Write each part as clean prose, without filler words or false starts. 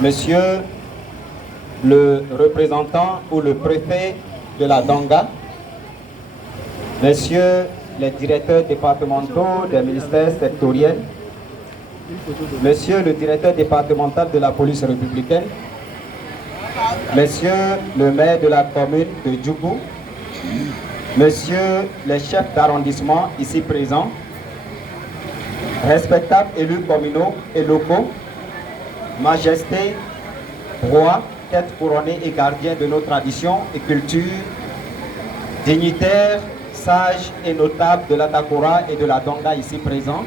Monsieur le représentant ou le préfet de la Donga, Messieurs les directeurs départementaux des ministères sectoriels, Monsieur le directeur départemental de la police républicaine, Messieurs le maire de la commune de Djougou, Messieurs les chefs d'arrondissement ici présents, respectables élus communaux et locaux, Majesté, rois, têtes couronnées et gardiens de nos traditions et cultures, dignitaires, sages et notables de la Takora et de la Donga ici présents,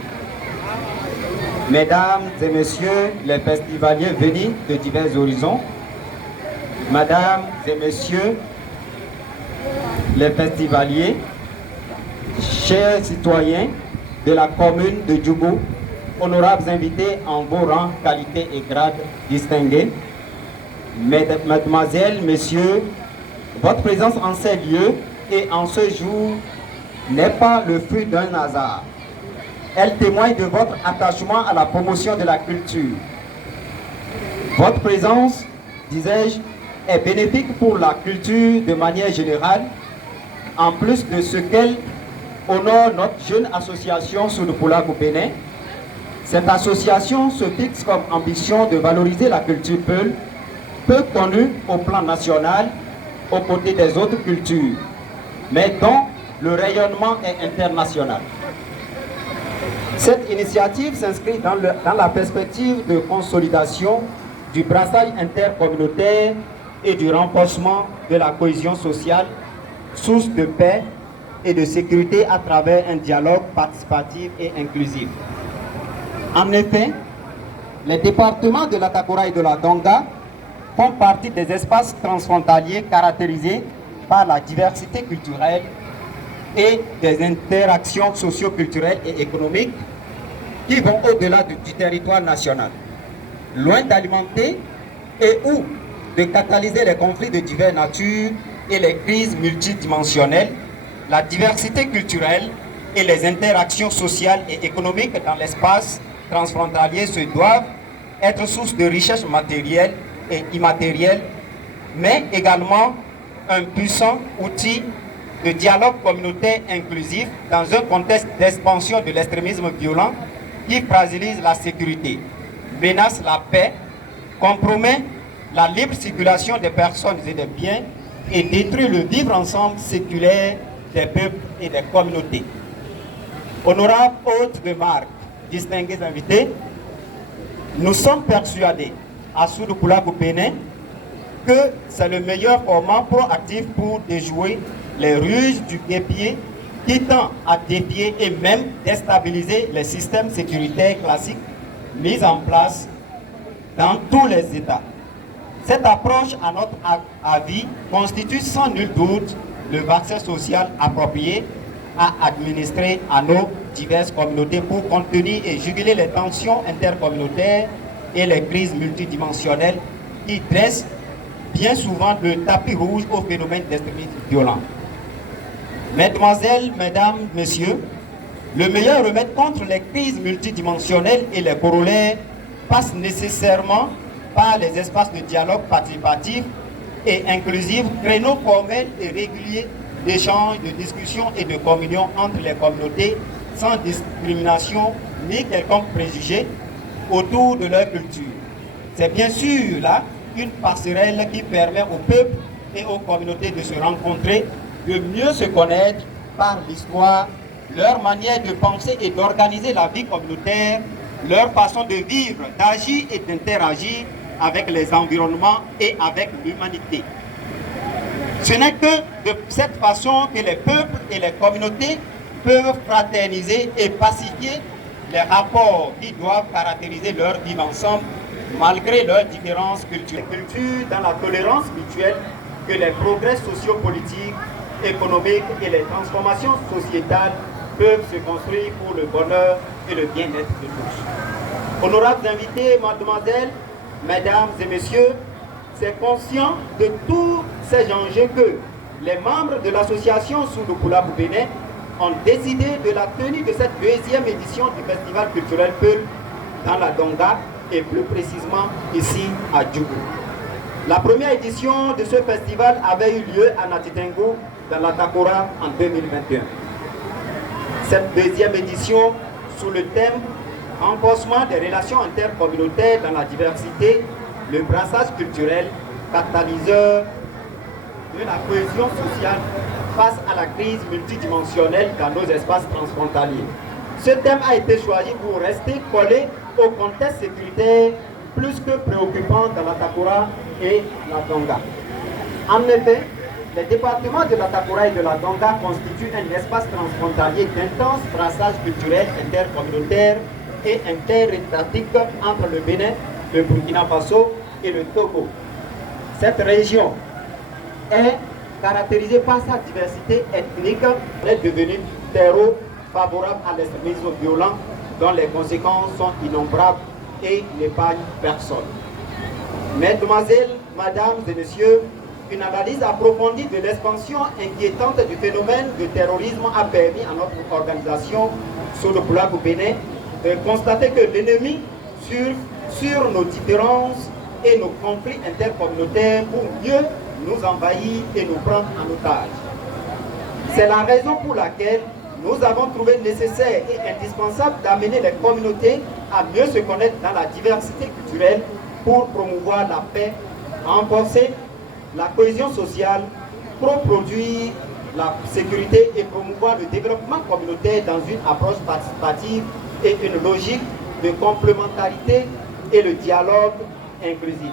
Mesdames et Messieurs les festivaliers venus de divers horizons, Mesdames et Messieurs les festivaliers, chers citoyens de la commune de Djougou, honorables invités en vos rangs, qualités et grades distingués, Mesdemoiselles, Messieurs, votre présence en ces lieux et en ce jour n'est pas le fruit d'un hasard. Elle témoigne de votre attachement à la promotion de la culture. Votre présence, disais-je, est bénéfique pour la culture de manière générale, en plus de ce qu'elle honore notre jeune association Soudoupula Bénin. Cette association se fixe comme ambition de valoriser la culture Peul, peu connue au plan national, aux côtés des autres cultures, mais dont le rayonnement est international. Cette initiative s'inscrit dans la perspective de consolidation du brassage intercommunautaire et du renforcement de la cohésion sociale, source de paix et de sécurité à travers un dialogue participatif et inclusif. En effet, les départements de la Takora et de la Donga font partie des espaces transfrontaliers caractérisés par la diversité culturelle et des interactions socio-culturelles et économiques qui vont au-delà du territoire national. Loin d'alimenter et ou de catalyser les conflits de diverses natures et les crises multidimensionnelles, la diversité culturelle et les interactions sociales et économiques dans l'espace transfrontalier se doivent être source de richesse matérielle et immatérielle, mais également un puissant outil de dialogue communautaire inclusif dans un contexte d'expansion de l'extrémisme violent qui fragilise la sécurité, menace la paix, compromet la libre circulation des personnes et des biens et détruit le vivre ensemble séculaire des peuples et des communautés. Honorables hôtes de marque, distingués invités, nous sommes persuadés à Soudoupula Bénin que c'est le meilleur format proactif pour déjouer les ruses du guêpier qui tend à défier et même déstabiliser les systèmes sécuritaires classiques mis en place dans tous les États. Cette approche, à notre avis, constitue sans nul doute le vaccin social approprié à administrer à nos diverses communautés pour contenir et juguler les tensions intercommunautaires et les crises multidimensionnelles qui dressent bien souvent le tapis rouge au phénomène d'extrémisme violent. Mesdemoiselles, Mesdames, Messieurs, le meilleur remède contre les crises multidimensionnelles et les corollaires passe nécessairement par les espaces de dialogue participatif et inclusif, créneaux formels et réguliers d'échanges, de discussions et de communion entre les communautés sans discrimination ni quelconque préjugé autour de leur culture. C'est bien sûr là une passerelle qui permet aux peuples et aux communautés de se rencontrer, de mieux se connaître par l'histoire, leur manière de penser et d'organiser la vie communautaire, leur façon de vivre, d'agir et d'interagir avec les environnements et avec l'humanité. Ce n'est que de cette façon que les peuples et les communautés peuvent fraterniser et pacifier les rapports qui doivent caractériser leur vie ensemble malgré leurs différences culturelles. Dans la tolérance mutuelle que les progrès sociopolitiques, économiques et les transformations sociétales peuvent se construire pour le bonheur et le bien-être de tous. Honorables invités, mademoiselles, mesdames et messieurs, c'est conscient de tous ces enjeux que les membres de l'association Soudoupula Bénin ont décidé de la tenue de cette deuxième édition du Festival culturel Peul dans la Donga et plus précisément ici à Djougou. La première édition de ce festival avait eu lieu à Natitengo dans la Takora en 2021. Cette deuxième édition, sous le thème renforcement des relations intercommunautaires dans la diversité, le brassage culturel, catalyseur de la cohésion sociale face à la crise multidimensionnelle dans nos espaces transfrontaliers. Ce thème a été choisi pour rester collé au contexte sécuritaire plus que préoccupant dans la Takora et la Tonga. En effet, les départements de la Takora et de la Tonga constituent un espace transfrontalier d'intense brassage culturel intercommunautaire et interétatique entre le Bénin, le Burkina Faso et le Togo. Cette région est caractérisée par sa diversité ethnique, elle est devenue terreau favorable à l'extrémisme violent dont les conséquences sont innombrables et n'épargnent personne. Mesdemoiselles, mesdames et messieurs, une analyse approfondie de l'expansion inquiétante du phénomène de terrorisme a permis à notre organisation, sous le Boulac au Bénin, de constater que l'ennemi sur nos différences et nos conflits intercommunautaires pour mieux nous envahir et nous prendre en otage. C'est la raison pour laquelle nous avons trouvé nécessaire et indispensable d'amener les communautés à mieux se connaître dans la diversité culturelle pour promouvoir la paix, renforcer la cohésion sociale, produire la sécurité et promouvoir le développement communautaire dans une approche participative et une logique de complémentarité et le dialogue inclusif.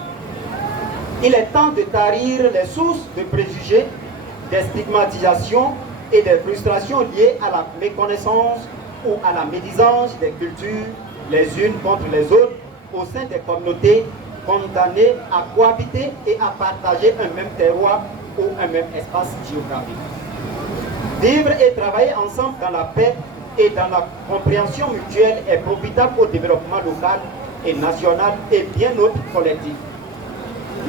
Il est temps de tarir les sources de préjugés, des stigmatisations et des frustrations liées à la méconnaissance ou à la médisance des cultures les unes contre les autres au sein des communautés condamnées à cohabiter et à partager un même terroir ou un même espace géographique. Vivre et travailler ensemble dans la paix et dans la compréhension mutuelle est profitable au développement local et national et bien autre collectif.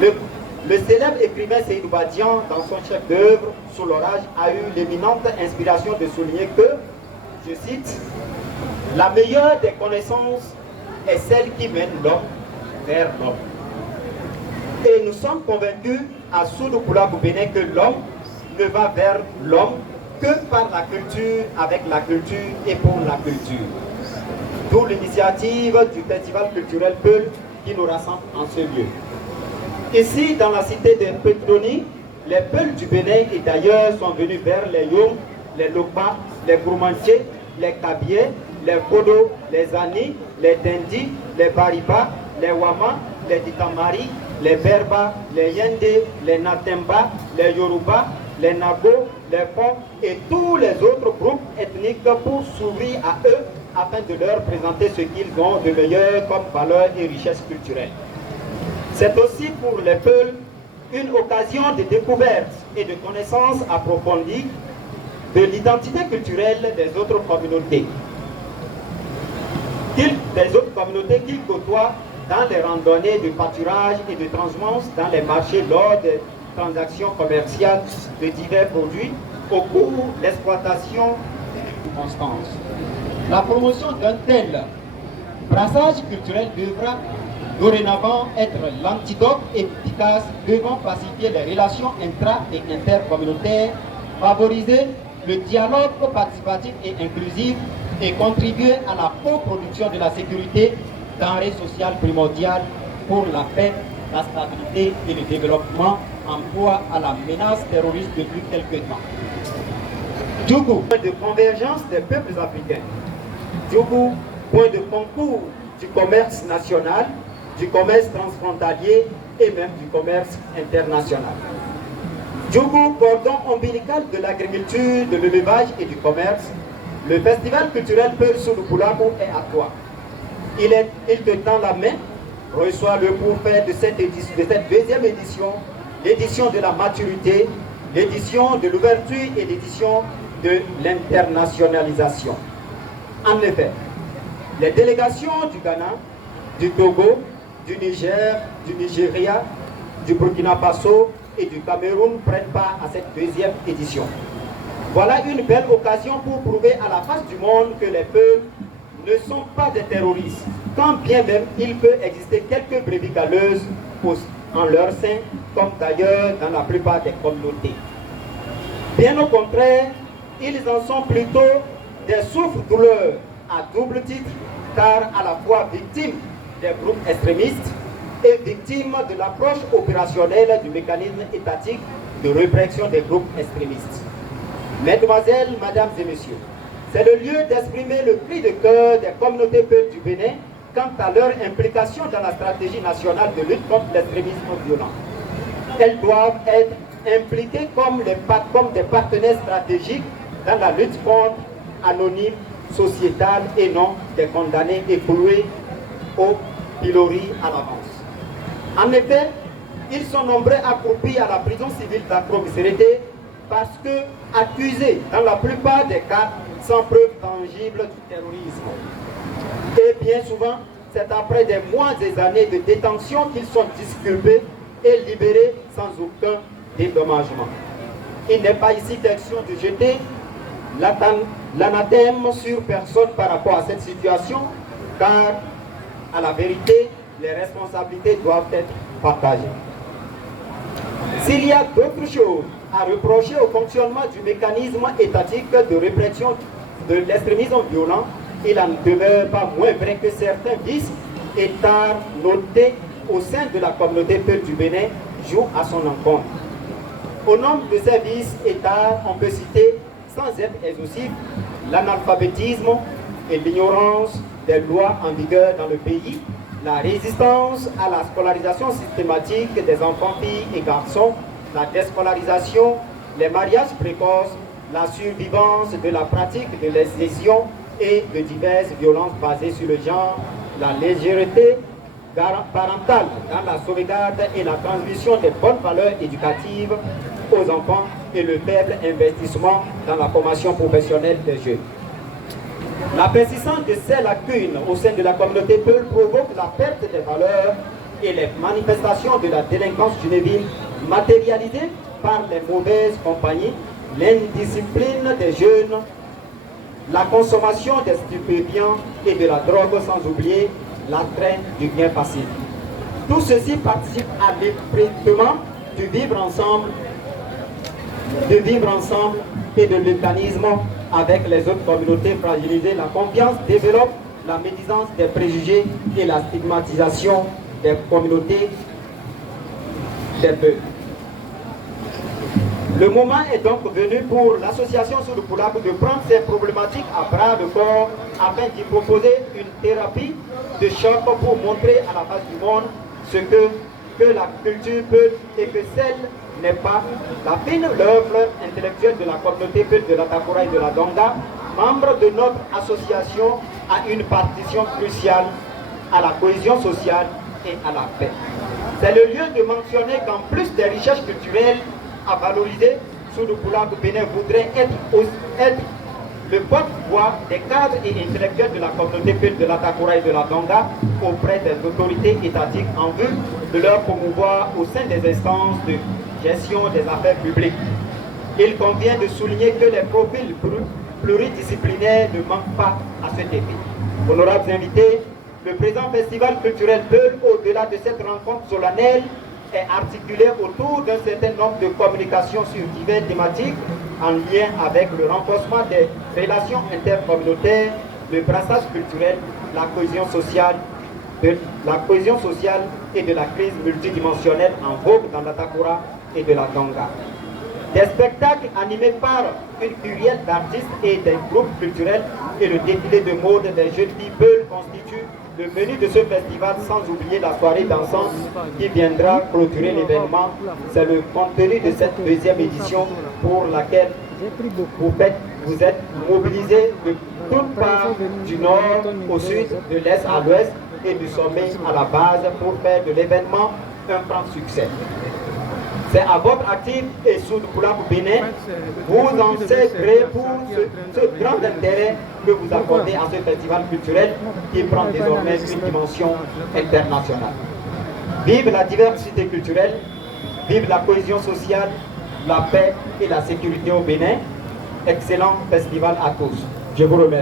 Le célèbre écrivain Seydou Badian, dans son chef-d'œuvre Sous l'orage, a eu l'éminente inspiration de souligner que, je cite, « La meilleure des connaissances est celle qui mène l'homme vers l'homme. » Et nous sommes convaincus à Soudoukula Bénin que l'homme ne va vers l'homme que par la culture, avec la culture et pour la culture. D'où l'initiative du Festival culturel Peul qui nous rassemble en ce lieu. Ici, dans la cité de Petroni, les Peuls du Bénin et d'ailleurs sont venus vers les Yom, les Lokpa, les Gourmandiers, les Kabiers, les Kodo, les Ani, les Dendi, les Bariba, les Wama, les Ditamari, les Berba, les Yende, les Natemba, les Yoruba, les Nago, les Fon et tous les autres groupes ethniques pour s'ouvrir à eux afin de leur présenter ce qu'ils ont de meilleur comme valeur et richesse culturelle. C'est aussi pour les Peuls une occasion de découverte et de connaissance approfondie de l'identité culturelle des autres communautés. Qu'ils côtoient dans les randonnées de pâturage et de transhumance dans les marchés lors des transactions commerciales de divers produits au cours de l'exploitation de constance. La promotion d'un tel brassage culturel devra dorénavant être l'antidote efficace devant pacifier les relations intra- et intercommunautaires, favoriser le dialogue participatif et inclusif et contribuer à la coproduction de la sécurité, denrée sociale primordiale pour la paix, la stabilité et le développement en proie à la menace terroriste depuis quelque temps. Djougou, point de convergence des peuples africains. Djougou, point de concours du commerce national, du commerce transfrontalier et même du commerce international. Djougou, cordon ombilical de l'agriculture, de l'élevage et du commerce, le festival culturel Peul Soudoukoulamou est à toi. Il te tend la main, reçoit le pourfait de cette deuxième édition, l'édition de la maturité, l'édition de l'ouverture et l'édition de l'internationalisation. En effet, les délégations du Ghana, du Togo, du Niger, du Nigeria, du Burkina Faso et du Cameroun prennent part à cette deuxième édition. Voilà une belle occasion pour prouver à la face du monde que les peuples ne sont pas des terroristes, quand bien même il peut exister quelques brebis galeuses en leur sein, comme d'ailleurs dans la plupart des communautés. Bien au contraire, ils en sont plutôt des souffres-douleurs à double titre, car à la fois victimes des groupes extrémistes et victimes de l'approche opérationnelle du mécanisme étatique de répression des groupes extrémistes. Mesdemoiselles, Mesdames et Messieurs, c'est le lieu d'exprimer le cri de cœur des communautés peuples du Bénin quant à leur implication dans la stratégie nationale de lutte contre l'extrémisme violent. Elles doivent être impliquées comme des partenaires stratégiques dans la lutte contre anonyme, sociétale et non des condamnés et cloués au pilori à l'avance. En effet, ils sont nombreux accroupis à la prison civile d'Accro-Missérété parce que accusés dans la plupart des cas sans preuve tangible du terrorisme. Et bien souvent, c'est après des mois et des années de détention qu'ils sont disculpés et libérés sans aucun dédommagement. Il n'est pas ici question de jeter l'anathème sur personne par rapport à cette situation, car à la vérité, les responsabilités doivent être partagées. S'il y a d'autres choses à reprocher au fonctionnement du mécanisme étatique de répression de l'extrémisme violent, il en demeure pas moins vrai que certains vices et tares notés au sein de la communauté peuple du Bénin jouent à son encontre. Au nombre de ces vices et tares, on peut citer, sans être exhaustif, l'analphabétisme et l'ignorance des lois en vigueur dans le pays, la résistance à la scolarisation systématique des enfants, filles et garçons, la déscolarisation, les mariages précoces, la survivance de la pratique de l'excision et de diverses violences basées sur le genre, la légèreté parentale dans la sauvegarde et la transmission des bonnes valeurs éducatives aux enfants et le faible investissement dans la formation professionnelle des jeunes. La persistance de ces lacunes au sein de la communauté Peul provoque la perte des valeurs et les manifestations de la délinquance juvénile matérialisées par les mauvaises compagnies, l'indiscipline des jeunes, la consommation des stupéfiants et de la drogue, sans oublier l'attrait du bien passif. Tout ceci participe à l'effritement du vivre ensemble et de l'mécanisme avec les autres communautés fragilisées. La confiance développe la médisance des préjugés et la stigmatisation des communautés des peuples. Le moment est donc venu pour l'association Sous le Poulabou de prendre ces problématiques à bras le corps afin d'y proposer une thérapie de choc pour montrer à la face du monde ce que la culture peut et que celle n'est pas la fine l'œuvre intellectuelle de la communauté de la Takura et de la Donga, membre de notre association, a une partition cruciale à la cohésion sociale et à la paix. C'est le lieu de mentionner qu'en plus des richesses culturelles à valoriser, Sous le Poulabou Bénin voudrait être le porte-voix des cadres et intellectuels de la communauté de la Takura et de la Donga auprès des autorités étatiques en vue de leur promouvoir au sein des instances de gestion des affaires publiques. Il convient de souligner que les profils pluridisciplinaires ne manquent pas à cet effet. Honorables invités, le présent festival culturel Peul, au-delà de cette rencontre solennelle, est articulé autour d'un certain nombre de communications sur diverses thématiques en lien avec le renforcement des relations intercommunautaires, le brassage culturel, la cohésion sociale et de la crise multidimensionnelle en vogue dans la Takura et de la Donga. Des spectacles animés par une plurielle d'artistes et des groupes culturels et le défilé de mode des jeunes filles Peul constituent le menu de ce festival, sans oublier la soirée dansante qui viendra clôturer l'événement. C'est le contenu de cette deuxième édition pour laquelle vous êtes mobilisés de toutes parts, du nord au sud, de l'est à l'ouest et du sommet à la base pour faire de l'événement un franc succès. C'est à votre actif et sous le Poulabou Bénin, vous en serez pour ce grand intérêt que vous accordez à ce festival culturel qui prend désormais une dimension internationale. Vive la diversité culturelle, vive la cohésion sociale, la paix et la sécurité au Bénin. Excellent festival à tous. Je vous remercie.